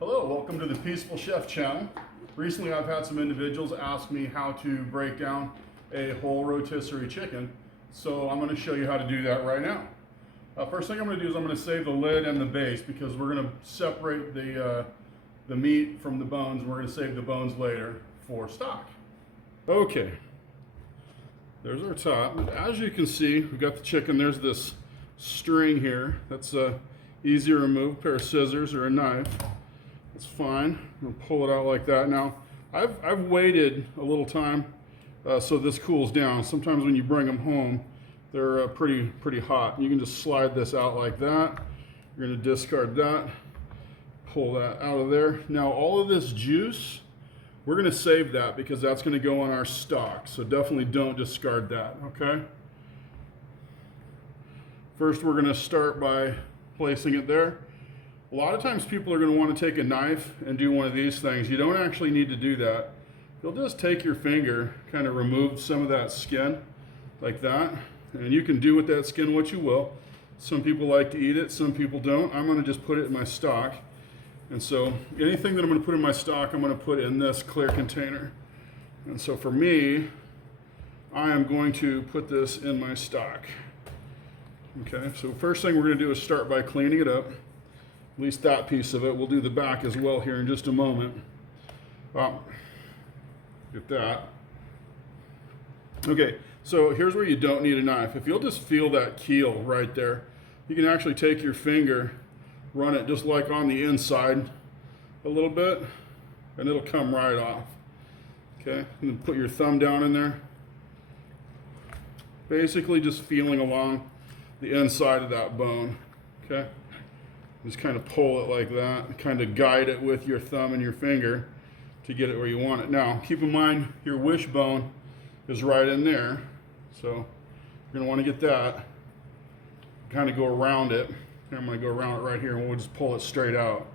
Hello, welcome to the Peaceful Chef channel. Recently I've had some individuals ask me how to break down a whole rotisserie chicken, so I'm going to show you how to do that right now. First thing I'm going to do is I'm going to save the lid and the base because we're going to separate the meat from the bones, and we're going to save the bones later for stock. Okay, there's our top. As you can see, we've got the chicken. There's this string here. That's easy to remove. A pair of scissors or a knife. It's fine. I'll pull it out like that. Now, I've waited a little time so this cools down. Sometimes when you bring them home, they're pretty hot. You can just slide this out like that. You're going to discard that. Pull that out of there. Now, all of this juice, we're going to save that because that's going to go on our stock. So definitely don't discard that, okay? First, we're going to start by placing it there. A lot of times people are going to want to take a knife and do one of these things. You don't actually need to do that. You'll just take your finger, kind of remove some of that skin like that. And you can do with that skin what you will. Some people like to eat it, some people don't. I'm going to just put it in my stock. And so anything that I'm going to put in my stock, I'm going to put in this clear container. And so for me, I am going to put this in my stock. Okay, so first thing we're going to do is start by cleaning it up. At least that piece of it. We'll do the back as well here in just a moment. Get that. Okay, so here's where you don't need a knife. If you'll just feel that keel right there, you can actually take your finger, run it just like on the inside a little bit, and it'll come right off. Okay, and then put your thumb down in there. Basically just feeling along the inside of that bone. Okay. Just kind of pull it like that, kind of guide it with your thumb and your finger to get it where you want it. Now, keep in mind your wishbone is right in there, so you're going to want to get that, kind of go around it. Here, I'm going to go around it right here, and we'll just pull it straight out.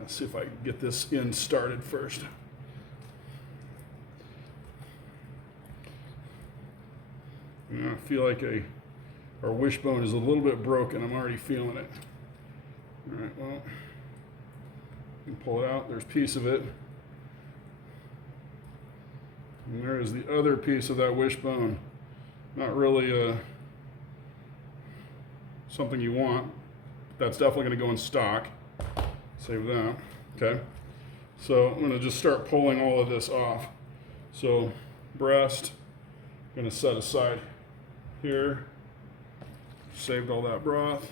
Let's see if I can get this end started first. I feel like our wishbone is a little bit broken. I'm already feeling it. All right, well, you can pull it out. There's a piece of it. And there is the other piece of that wishbone. Not really something you want. That's definitely going to go in stock. Save that. Okay. So I'm going to just start pulling all of this off. So breast, I'm going to set aside here. Saved all that broth.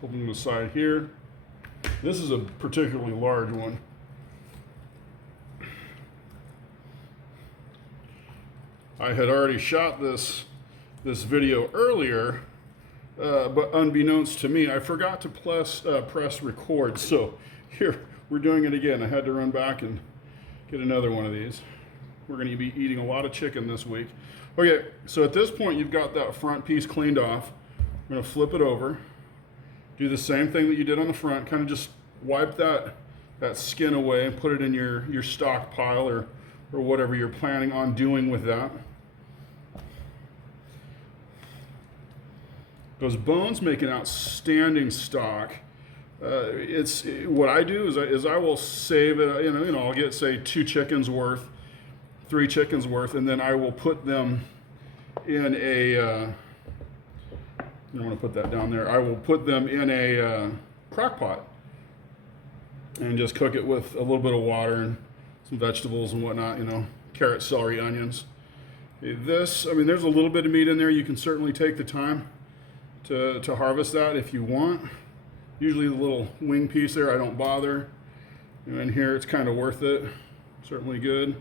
Pull them aside here. This is a particularly large one. I had already shot this video earlier, but unbeknownst to me, I forgot to press record. So here, we're doing it again. I had to run back and get another one of these. We're going to be eating a lot of chicken this week. Okay, so at this point, you've got that front piece cleaned off. I'm going to flip it over. Do the same thing that you did on the front. Kind of just wipe that skin away and put it in your stock pile or whatever you're planning on doing with that. Those bones make an outstanding stock. It's what I do is I will save it. You know, I'll get say 2 chickens worth, 3 chickens worth, and then I will put them in a. I don't want to put that down there. I will put them in a crock pot and just cook it with a little bit of water and some vegetables and whatnot, you know, carrot, celery, onions. This, I mean, there's a little bit of meat in there. You can certainly take the time to harvest that if you want. Usually the little wing piece there, I don't bother. And here it's kind of worth it. Certainly good.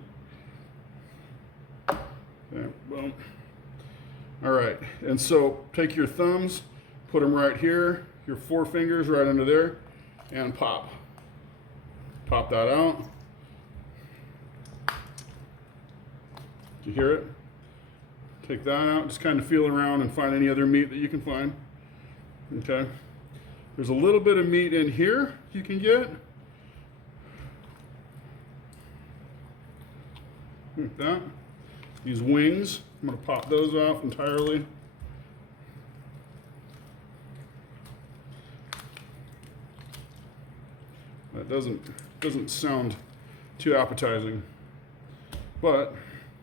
Okay, boom. All right, and so take your thumbs, put them right here, your 4 fingers right under there, and pop. Pop that out. Did you hear it? Take that out, just kind of feel around and find any other meat that you can find. Okay. There's a little bit of meat in here you can get. Like that. These wings, I'm going to pop those off entirely. That doesn't sound too appetizing, but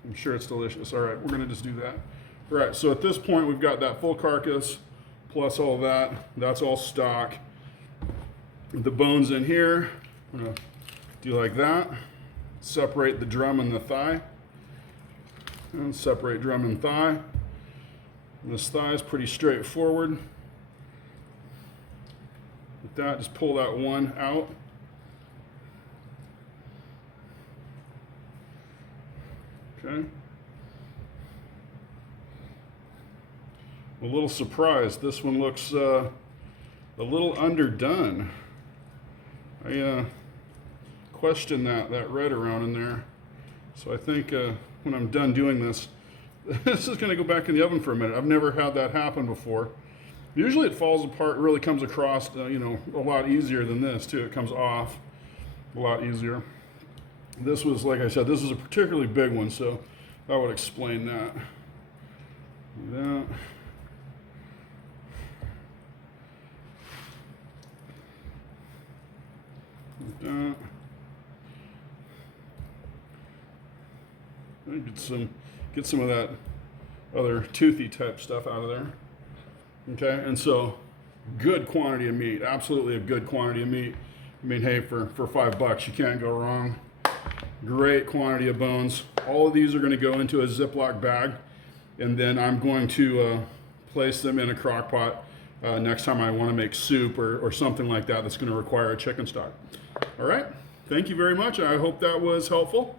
I'm sure it's delicious. All right, we're gonna just do that. All right, so at this point we've got that full carcass plus all that. That's all stock. The bones in here, I'm gonna do like that. Separate the drum and the thigh. And separate drum and thigh. And this thigh is pretty straightforward. With that, just pull that one out. Okay. A little surprised. This one looks a little underdone. I question that red around in there. So I think when I'm done doing this, this is going to go back in the oven for a minute. I've never had that happen before. Usually it falls apart, really comes across, a lot easier than this too. It comes off a lot easier. This was, like I said, this is a particularly big one, so that would explain that. Do that. Like that. Get some of that other toothy type stuff out of there. Okay, and so good quantity of meat, absolutely a good quantity of meat. I mean, hey, for $5, you can't go wrong. Great quantity of bones. All of these are going to go into a Ziploc bag, and then I'm going to place them in a crock pot next time I want to make soup or something like that that's going to require a chicken stock. All right, thank you very much. I hope that was helpful.